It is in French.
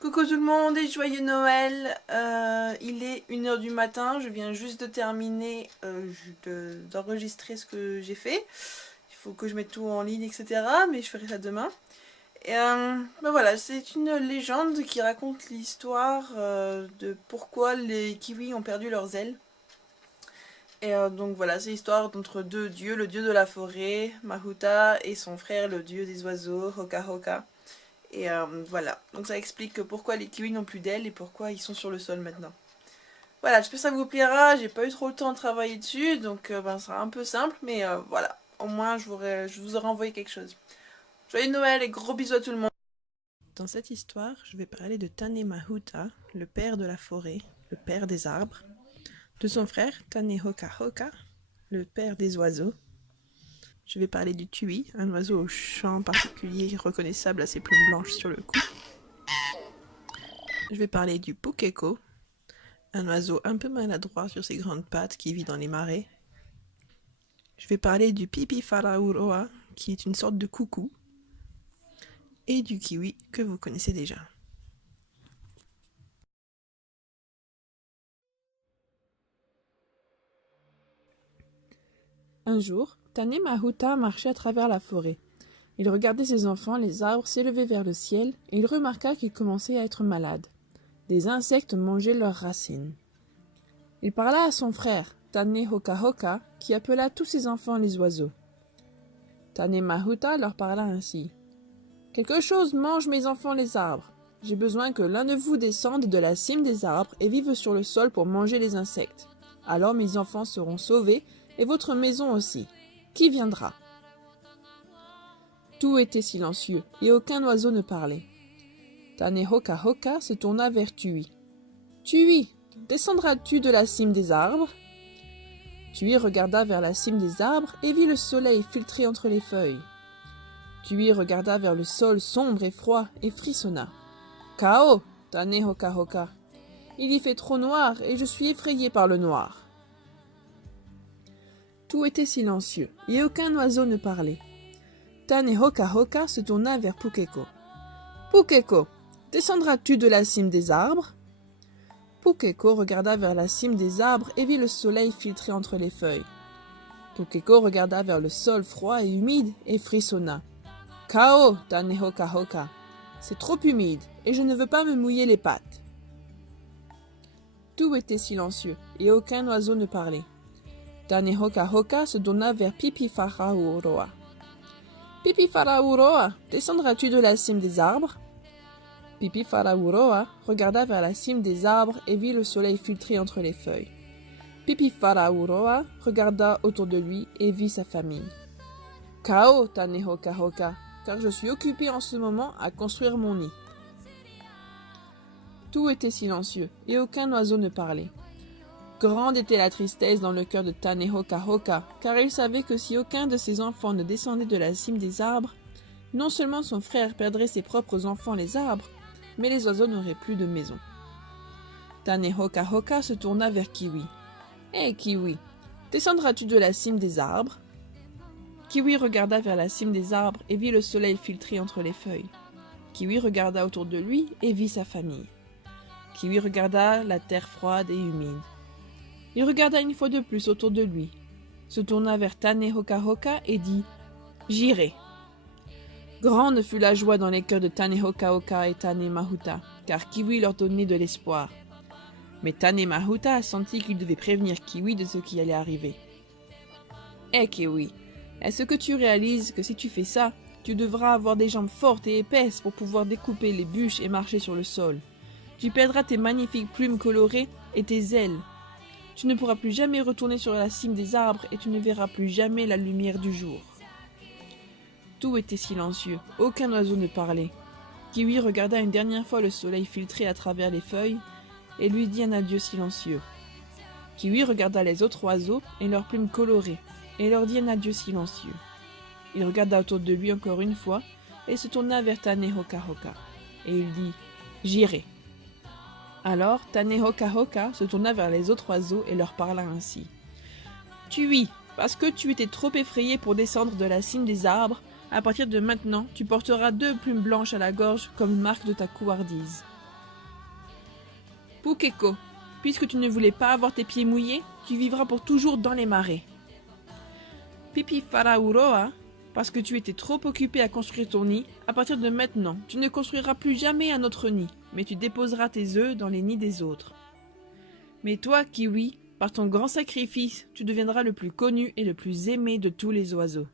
Coucou tout le monde et joyeux Noël. Il est 1 h du matin, je viens juste de terminer d'enregistrer ce que j'ai fait. Il faut que je mette tout en ligne, etc. Mais je ferai ça demain. Et ben voilà, c'est une légende qui raconte l'histoire de pourquoi les kiwis ont perdu leurs ailes. Et donc voilà, c'est l'histoire d'entre deux dieux, le dieu de la forêt, Mahuta, et son frère, le dieu des oiseaux, Hoka Hoka. Et voilà, donc ça explique pourquoi les kiwis n'ont plus d'ailes et pourquoi ils sont sur le sol maintenant. Voilà, j'espère que ça vous plaira, j'ai pas eu trop le temps de travailler dessus, donc ben, ça sera un peu simple, mais voilà, au moins je vous aurai envoyé quelque chose. Joyeux Noël et gros bisous à tout le monde. Dans cette histoire, je vais parler de Tane Mahuta, le père de la forêt, le père des arbres, de son frère Tane Hoka Hoka, le père des oiseaux. Je vais parler du tui, un oiseau au chant particulier reconnaissable à ses plumes blanches sur le cou. Je vais parler du pukeko, un oiseau un peu maladroit sur ses grandes pattes qui vit dans les marais. Je vais parler du pipifara-uroa, qui est une sorte de coucou, et du kiwi que vous connaissez déjà. Un jour, Tane Mahuta marchait à travers la forêt. Il regardait ses enfants, les arbres s'élever vers le ciel, et il remarqua qu'ils commençaient à être malades. Des insectes mangeaient leurs racines. Il parla à son frère, Tane Hoka Hoka, qui appela tous ses enfants les oiseaux. Tane Mahuta leur parla ainsi. « Quelque chose mange mes enfants les arbres. J'ai besoin que l'un de vous descende de la cime des arbres et vive sur le sol pour manger les insectes. Alors mes enfants seront sauvés et votre maison aussi. Qui viendra ?» Tout était silencieux et aucun oiseau ne parlait. Tane Hoka Hoka se tourna vers Tui. « Tui, descendras-tu de la cime des arbres ?» Tui regarda vers la cime des arbres et vit le soleil filtrer entre les feuilles. Tui regarda vers le sol sombre et froid et frissonna. « Kao, Tane Hoka Hoka, il y fait trop noir et je suis effrayé par le noir. » Tout était silencieux et aucun oiseau ne parlait. Tane Hoka Hoka se tourna vers Pukeko. « Pukeko, descendras-tu de la cime des arbres ?» Pukeko regarda vers la cime des arbres et vit le soleil filtrer entre les feuilles. Pukeko regarda vers le sol froid et humide et frissonna. « Kao, Tane Hoka Hoka, c'est trop humide et je ne veux pas me mouiller les pattes. » Tout était silencieux et aucun oiseau ne parlait. Tane Hoka Hoka se tourna vers Pipifara-uroa. « Pipifara-uroa, descendras-tu de la cime des arbres ?» Pipifara-uroa regarda vers la cime des arbres et vit le soleil filtrer entre les feuilles. Pipifara-uroa regarda autour de lui et vit sa famille. « Kao, Tane Hoka Hoka, car je suis occupé en ce moment à construire mon nid. » Tout était silencieux et aucun oiseau ne parlait. Grande était la tristesse dans le cœur de Tane Hoka Hoka, car il savait que si aucun de ses enfants ne descendait de la cime des arbres, non seulement son frère perdrait ses propres enfants les arbres, mais les oiseaux n'auraient plus de maison. Tane Hoka Hoka se tourna vers Kiwi. « Hé Kiwi, descendras-tu de la cime des arbres ?» Kiwi regarda vers la cime des arbres et vit le soleil filtrer entre les feuilles. Kiwi regarda autour de lui et vit sa famille. Kiwi regarda la terre froide et humide. Il regarda une fois de plus autour de lui, se tourna vers Tane Hoka Hoka et dit « J'irai !» Grande fut la joie dans les cœurs de Tane Hoka Hoka et Tane Mahuta, car Kiwi leur donnait de l'espoir. Mais Tane Mahuta sentit qu'il devait prévenir Kiwi de ce qui allait arriver. « Hé Kiwi, est-ce que tu réalises que si tu fais ça, tu devras avoir des jambes fortes et épaisses pour pouvoir découper les bûches et marcher sur le sol. Tu perdras tes magnifiques plumes colorées et tes ailes. Tu ne pourras plus jamais retourner sur la cime des arbres et tu ne verras plus jamais la lumière du jour. » Tout était silencieux, aucun oiseau ne parlait. Kiwi regarda une dernière fois le soleil filtrer à travers les feuilles et lui dit un adieu silencieux. Kiwi regarda les autres oiseaux et leurs plumes colorées et leur dit un adieu silencieux. Il regarda autour de lui encore une fois et se tourna vers Tane Hoka Hoka. Et il dit « J'irai !» Alors Tane Hoka Hoka se tourna vers les autres oiseaux et leur parla ainsi. « Tui, parce que tu étais trop effrayé pour descendre de la cime des arbres, à partir de maintenant, tu porteras 2 plumes blanches à la gorge comme marque de ta couardise. Pukeko, puisque tu ne voulais pas avoir tes pieds mouillés, tu vivras pour toujours dans les marais. Pipi Farauroa, parce que tu étais trop occupé à construire ton nid, à partir de maintenant, tu ne construiras plus jamais un autre nid, mais tu déposeras tes œufs dans les nids des autres. Mais toi, Kiwi, par ton grand sacrifice, tu deviendras le plus connu et le plus aimé de tous les oiseaux.